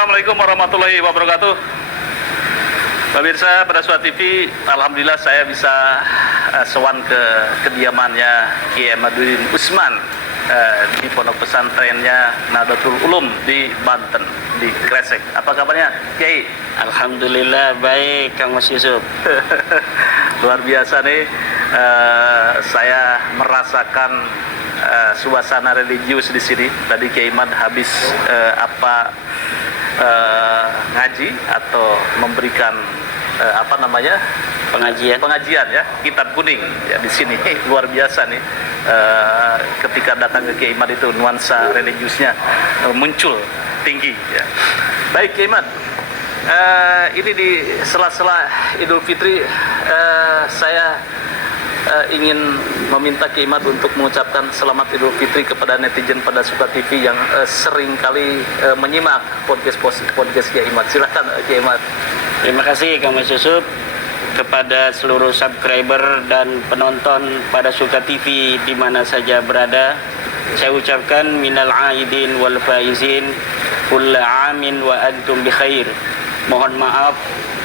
Assalamualaikum warahmatullahi wabarakatuh. Pemirsa pada Suara TV, alhamdulillah saya bisa sowan ke kediamannya Kiai Ahmaduddin Utsman di pondok pesantrennya Nahdlatul Ulum di Banten, di Gresik. Apa kabarnya, Kiai? Alhamdulillah baik, Kang Mas Yusuf. Luar biasa nih, saya merasakan suasana religius di sini. Tadi Kiai Ahmad habis ngaji atau memberikan pengajian ya, kitab kuning ya di sini. Luar biasa nih, ketika datang ke Kiai Ahmad itu nuansa religiusnya muncul tinggi ya. Baik Kiai Ahmad, ini di sela-sela Idul Fitri, saya ingin meminta Kiai Ahmad untuk mengucapkan selamat Idul Fitri kepada netizen pada Suka TV yang sering kali menyimak podcast Kiai Ahmad. Silakan Kiai Ahmad. Terima kasih Kang Mas Yusuf, kepada seluruh subscriber dan penonton pada Suka TV di mana saja berada. Saya ucapkan minal aidin wal faizin kulla amin wa antum bi khair. Mohon maaf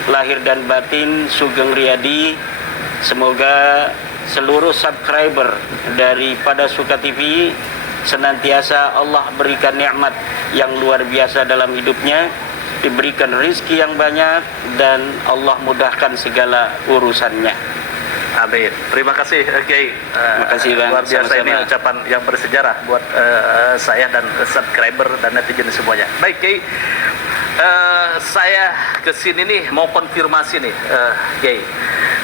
lahir dan batin sugeng riyadi. Semoga seluruh subscriber daripada Suka TV senantiasa Allah berikan nikmat yang luar biasa dalam hidupnya, diberikan rezeki yang banyak, dan Allah mudahkan segala urusannya. Amin. Terima kasih Kiai. Terima kasih Bang. Luar biasa. Sama-sama. Ini ucapan yang bersejarah buat saya dan subscriber dan netizen semuanya. Baik Kiai, saya kesini nih mau konfirmasi nih Kiai.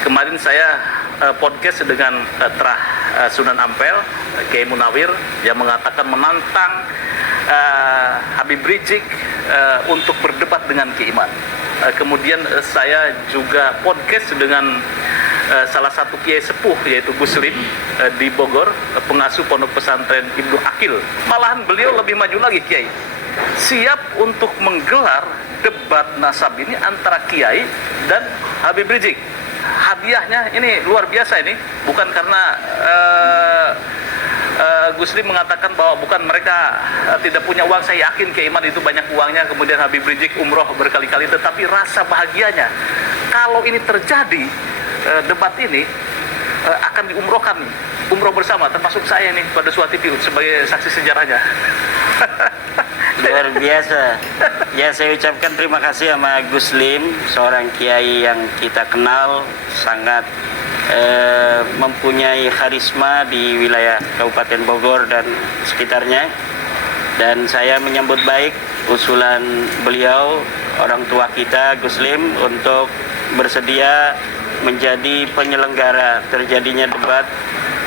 Kemarin saya podcast dengan Terah Sunan Ampel, Kiai Munawir, yang mengatakan menantang Habib Rizik untuk berdebat dengan Kiai Ahmad. Kemudian saya juga podcast dengan salah satu Kiai Sepuh, yaitu Gus Lim di Bogor, pengasuh pondok pesantren Ibnu Akil. Malahan beliau lebih maju lagi, Kiai, siap untuk menggelar debat nasab ini antara Kiai dan Habib Rizik. Hadiahnya ini luar biasa, ini bukan karena Gus Lim mengatakan bahwa bukan mereka tidak punya uang. Saya yakin Kiai Ahmad itu banyak uangnya, kemudian Habib Rizik umroh berkali-kali, tetapi rasa bahagianya kalau ini terjadi, debat ini akan diumrohkan, umroh bersama, termasuk saya nih pada Suara TV sebagai saksi sejarahnya. Luar biasa. Ya, saya ucapkan terima kasih sama Gus Lim, seorang kiai yang kita kenal sangat mempunyai karisma di wilayah Kabupaten Bogor dan sekitarnya. Dan saya menyambut baik usulan beliau, orang tua kita Gus Lim, untuk bersedia menjadi penyelenggara terjadinya debat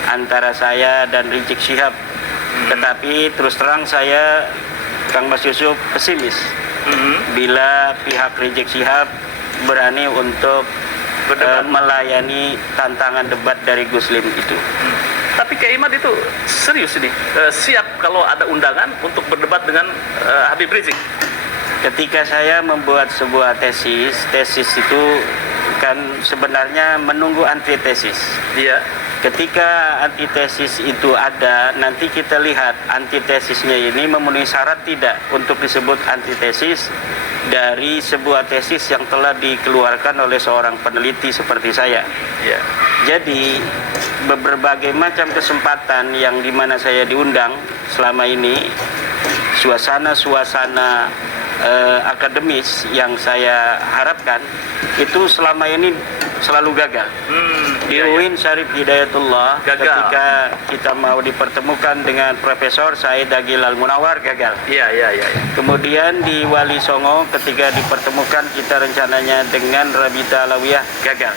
antara saya dan Rizik Syihab. Tetapi terus terang saya, Kang Mas Yusuf, pesimis bila pihak Rizik Syihab berani untuk melayani tantangan debat dari Gus Lim itu. Tapi Kiai Ahmad itu serius ini, siap kalau ada undangan untuk berdebat dengan Habib Rizik. Ketika saya membuat sebuah tesis itu kan sebenarnya menunggu antitesis. Iya. Ketika antitesis itu ada, nanti kita lihat antitesisnya ini memenuhi syarat tidak untuk disebut antitesis dari sebuah tesis yang telah dikeluarkan oleh seorang peneliti seperti saya. Ya. Jadi berbagai macam kesempatan yang dimana saya diundang selama ini, suasana akademis yang saya harapkan itu selama ini selalu gagal. Di UIN Syarif Hidayatullah, ketika kita mau dipertemukan dengan Profesor Said Agil Al-Munawar, gagal. Iya. Kemudian di Wali Songo, ketika dipertemukan kita rencananya dengan Rabita Alawiyah, gagal.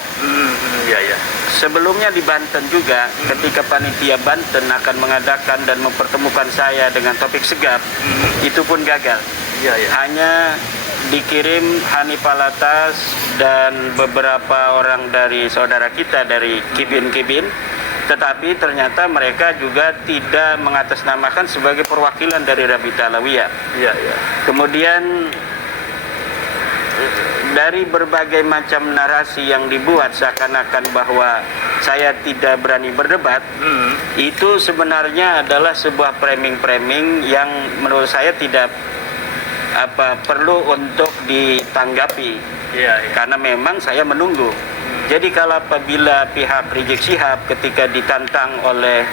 Iya. Sebelumnya di Banten juga, ketika panitia Banten akan mengadakan dan mempertemukan saya dengan Taufik Segaf, itu pun gagal. Iya. Hanya dikirim Hanif Alatas dan beberapa orang dari saudara kita dari Kibin, tetapi ternyata mereka juga tidak mengatasnamakan sebagai perwakilan dari Rabita Alawiyah. Iya. Kemudian dari berbagai macam narasi yang dibuat seakan-akan bahwa saya tidak berani berdebat, itu sebenarnya adalah sebuah framing yang menurut saya tidak perlu untuk ditanggapi. Karena memang saya menunggu. Jadi kalau apabila pihak Rizik Syihab ketika ditantang oleh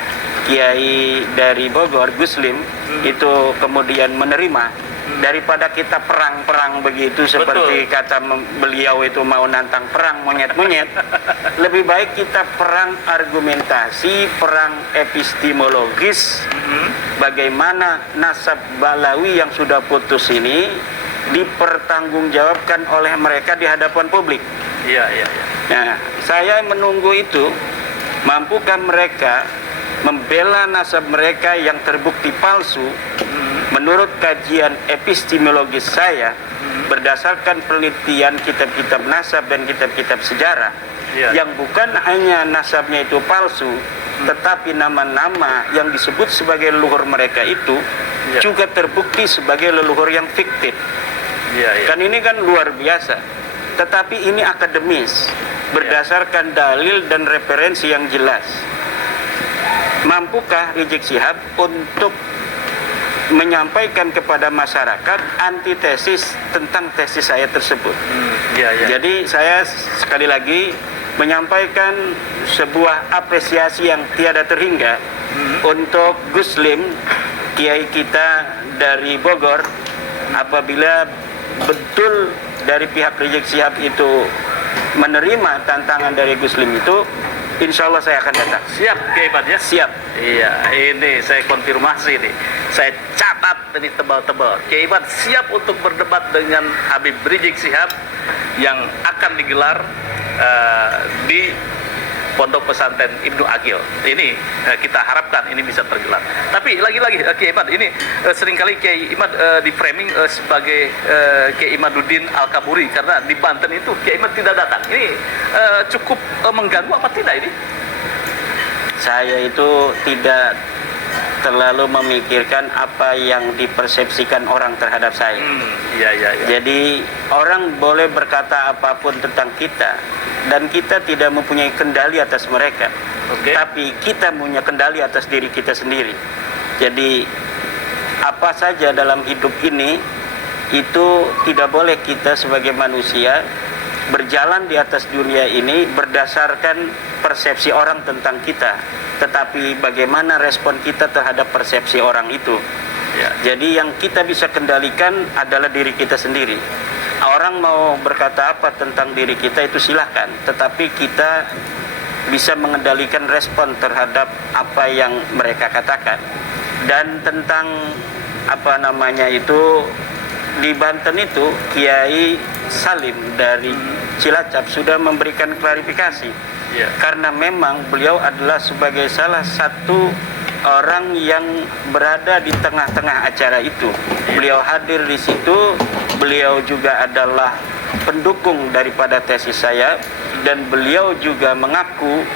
Kiai dari Bogor, Guslim, itu kemudian menerima, daripada kita perang-perang begitu seperti kata beliau itu mau nantang perang monyet-monyet, lebih baik kita perang argumentasi, perang epistemologis, bagaimana nasab Balawi yang sudah putus ini dipertanggungjawabkan oleh mereka di hadapan publik. Nah, saya menunggu itu, mampukah mereka membela nasab mereka yang terbukti palsu menurut kajian epistemologis saya berdasarkan penelitian kitab-kitab nasab dan kitab-kitab sejarah yang bukan hanya nasabnya itu palsu, tetapi nama-nama yang disebut sebagai leluhur mereka itu juga terbukti sebagai leluhur yang fiktif. Kan ini kan luar biasa. Tetapi ini akademis, berdasarkan dalil dan referensi yang jelas. Mampukah Rizik Syihab untuk menyampaikan kepada masyarakat antitesis tentang tesis saya tersebut? Jadi saya sekali lagi menyampaikan sebuah apresiasi yang tiada terhingga untuk Guslim, kiai kita dari Bogor. Apabila betul dari pihak Rizik Syihab itu menerima tantangan dari Guslim itu, insya Allah saya akan datang. Siap, Kiai Imad ya? Siap. Iya, ini saya konfirmasi nih. Saya catat ini tebal-tebal. Kiai Imad siap untuk berdebat dengan Habib Rizik Syihab yang akan digelar di Pondok Pesantren Ibnu Aqil. Ini kita harapkan ini bisa tergelar. Tapi lagi-lagi Kiai Imad ini seringkali Kiai Imad di framing sebagai Kiai Imaduddin Al-Kaburi karena di Banten itu Kiai Imad tidak datang. Ini cukup mengganggu apa tidak ini? Saya itu tidak terlalu memikirkan apa yang dipersepsikan orang terhadap saya. Jadi orang boleh berkata apapun tentang kita dan kita tidak mempunyai kendali atas mereka. Tapi kita punya kendali atas diri kita sendiri. Jadi apa saja dalam hidup ini itu tidak boleh kita sebagai manusia berjalan di atas dunia ini berdasarkan persepsi orang tentang kita, tetapi bagaimana respon kita terhadap persepsi orang itu. Jadi yang kita bisa kendalikan adalah diri kita sendiri. Orang mau berkata apa tentang diri kita itu silahkan, tetapi kita bisa mengendalikan respon terhadap apa yang mereka katakan. Dan tentang apa namanya itu, di Banten itu Kiai Salim dari Cilacap sudah memberikan klarifikasi. Karena memang beliau adalah sebagai salah satu orang yang berada di tengah-tengah acara itu. Beliau hadir di situ, beliau juga adalah pendukung daripada tesis saya, dan beliau juga mengaku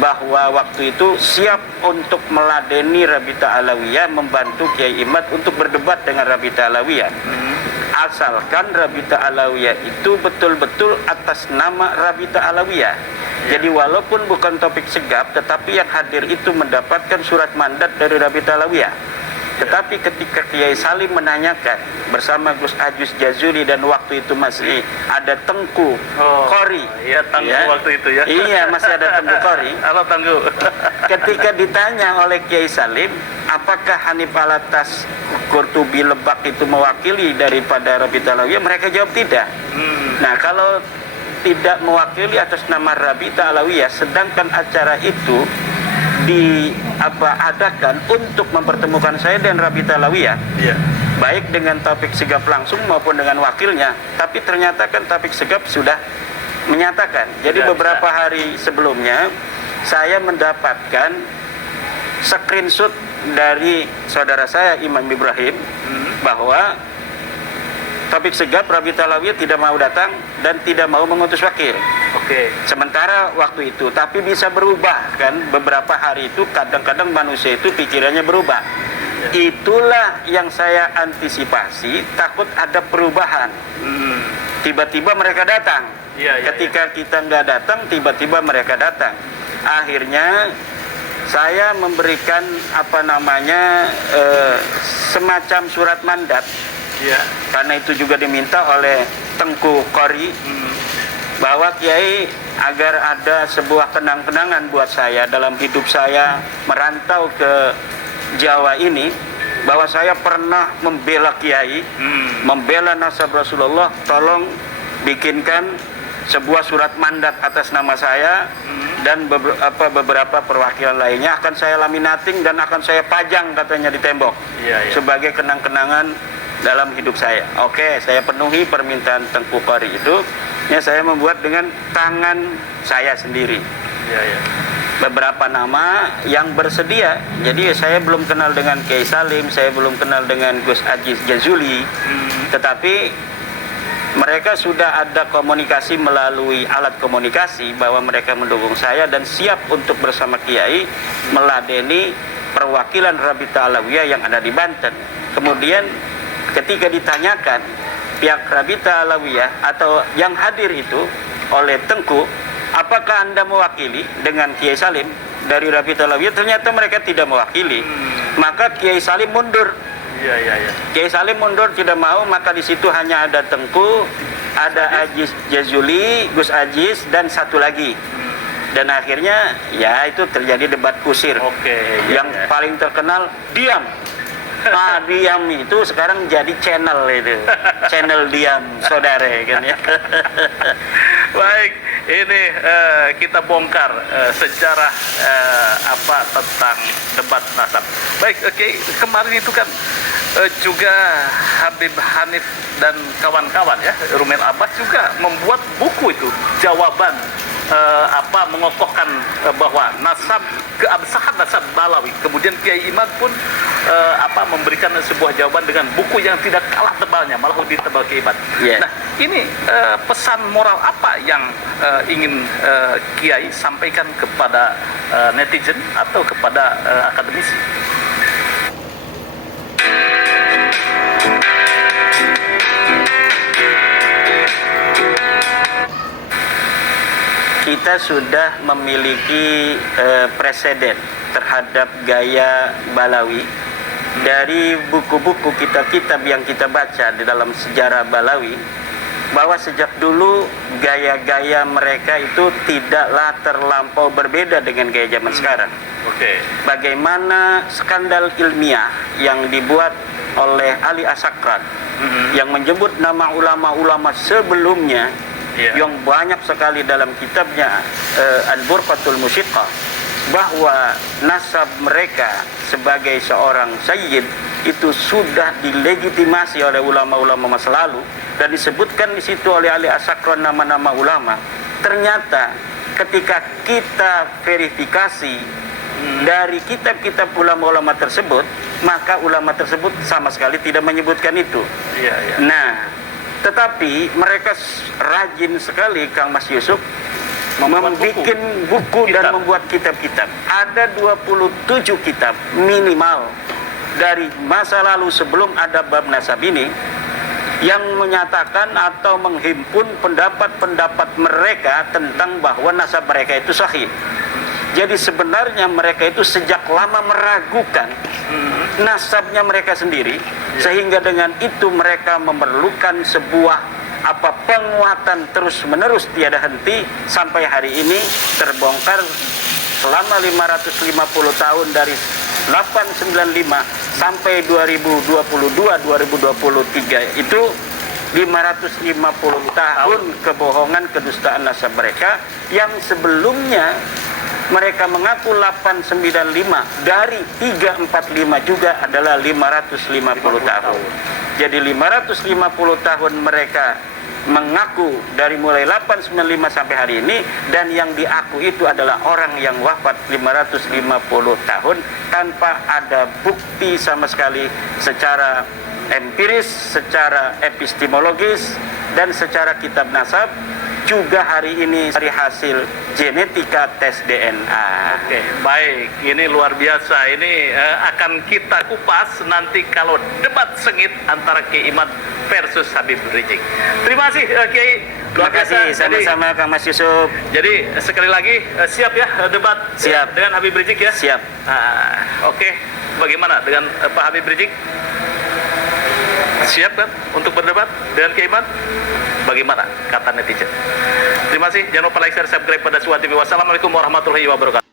bahwa waktu itu siap untuk meladeni Rabita Alawiyah, membantu Kiai Imad untuk berdebat dengan Rabita Alawiyah. Asalkan Rabita Alawiyah itu betul-betul atas nama Rabita Alawiyah. Jadi walaupun bukan topik segap, tetapi yang hadir itu mendapatkan surat mandat dari Rabita Alawiyah. Tetapi ketika Kiai Salim menanyakan bersama Gus Ajus Jazuli dan waktu itu masih ada Tengku Qori. Waktu itu ya. Iya, masih ada Tengku Qori. Halo Tengku. Ketika ditanya oleh Kiai Salim, apakah Hanif Alatas Qurtubi Lebak itu mewakili daripada Rabita Alawiyah, mereka jawab tidak. Nah, kalau tidak mewakili atas nama Rabita Alawiyah, sedangkan acara itu diadakan untuk mempertemukan saya dan Rabita Alawiyah, baik dengan Taufik Sigap langsung maupun dengan wakilnya, tapi ternyata kan Taufik Sigap sudah menyatakan. Jadi beberapa hari sebelumnya saya mendapatkan screenshot dari saudara saya Imam Ibrahim bahwa Taufik Sigap, Rabita Alawiyah tidak mau datang dan tidak mau mengutus wakil. Sementara waktu itu, tapi bisa berubah kan, beberapa hari itu kadang-kadang manusia itu pikirannya berubah. Itulah yang saya antisipasi, takut ada perubahan. Tiba-tiba mereka datang. Ketika kita nggak datang, tiba-tiba mereka datang. Akhirnya saya memberikan semacam surat mandat Iya. Karena itu juga diminta oleh Tengku Qori bahwa Kiai agar ada sebuah kenang-kenangan buat saya dalam hidup saya merantau ke Jawa ini, bahwa saya pernah membela Kiai, membela nasab Rasulullah. Tolong bikinkan sebuah surat mandat atas nama saya dan beberapa perwakilan lainnya, akan saya laminating dan akan saya pajang katanya di tembok sebagai kenang-kenangan dalam hidup saya. Oke, saya penuhi permintaan Tengku Qori itu. Ya, saya membuat dengan tangan saya sendiri. Beberapa nama yang bersedia. Jadi saya belum kenal dengan Kiai Salim, saya belum kenal dengan Gus Aziz Jazuli, tetapi mereka sudah ada komunikasi melalui alat komunikasi bahwa mereka mendukung saya dan siap untuk bersama Kiai meladeni perwakilan Rabita Alawiyah yang ada di Banten. Kemudian ketika ditanyakan pihak Rabita Alawiyah atau yang hadir itu oleh Tengku, apakah Anda mewakili dengan Kiai Salim dari Rabita Alawiyah? Ternyata mereka tidak mewakili. Maka Kiai Salim mundur. Kiai Salim mundur, tidak mau, maka di situ hanya ada Tengku, ada Aziz Jazuli, Gus Aziz, dan satu lagi. Dan akhirnya ya itu terjadi debat kusir. Yang paling terkenal diam. Nah, diam itu sekarang jadi channel itu. Channel diam, saudara kan ya. Baik, ini kita bongkar sejarah tentang debat nasab. Baik, kemarin itu kan juga Habib Hanif dan kawan-kawan ya, Rumel Abbas juga membuat buku itu, jawaban mengokohkan bahwa nasab, keabsahan nasab Balawi. Kemudian Kiai Imad pun memberikan sebuah jawaban dengan buku yang tidak kalah tebalnya, malah lebih tebal Kiai Imad. Nah, ini pesan moral apa yang ingin Kiai sampaikan kepada netizen atau kepada akademisi? Kita sudah memiliki preseden terhadap gaya Balawi dari buku-buku kitab-kitab yang kita baca di dalam sejarah Balawi, bahwa sejak dulu gaya-gaya mereka itu tidaklah terlampau berbeda dengan gaya zaman sekarang. Bagaimana skandal ilmiah yang dibuat oleh Ali Asakran yang menyebut nama ulama-ulama sebelumnya, yang banyak sekali dalam kitabnya Al-Burqatul Musyiqah, bahwa nasab mereka sebagai seorang sayyid itu sudah dilegitimasi oleh ulama-ulama masa lalu dan disebutkan di situ oleh Ali Asakran nama-nama ulama. Ternyata ketika kita verifikasi dari kitab-kitab ulama-ulama tersebut, maka ulama tersebut sama sekali tidak menyebutkan itu. Nah, tetapi mereka rajin sekali, Kang Mas Yusuf, membuat buku dan membuat kitab-kitab. Ada 27 kitab minimal dari masa lalu sebelum ada bab nasab ini yang menyatakan atau menghimpun pendapat-pendapat mereka tentang bahwa nasab mereka itu sahih. Jadi sebenarnya mereka itu sejak lama meragukan nasabnya mereka sendiri, sehingga dengan itu mereka memerlukan sebuah penguatan terus-menerus tiada henti sampai hari ini terbongkar selama 550 tahun dari 895 sampai 2022-2023 itu 550 tahun kebohongan kedustaan nasab mereka yang sebelumnya mereka mengaku 895 dari 345 juga adalah 550 tahun. Jadi 550 tahun mereka mengaku dari mulai 895 sampai hari ini, dan yang diaku itu adalah orang yang wafat 550 tahun tanpa ada bukti sama sekali secara empiris, secara epistemologis, dan secara kitab nasab. Juga hari ini dari hasil genetika tes DNA. Baik, ini luar biasa. Ini akan kita kupas nanti kalau debat sengit antara Kiai Imad versus Habib Rizik. Terima kasih Kiai. Terima kasih, sama-sama Kang Mas Yusuf. Jadi sekali lagi siap ya debat siap dengan Habib Rizik ya? Siap. Bagaimana dengan Pak Habib Rizik? Siap kan untuk berdebat dengan Kiai Iman? Bagaimana kata netizen? Terima kasih. Jangan lupa like, share, subscribe pada Suha TV. Wassalamualaikum warahmatullahi wabarakatuh.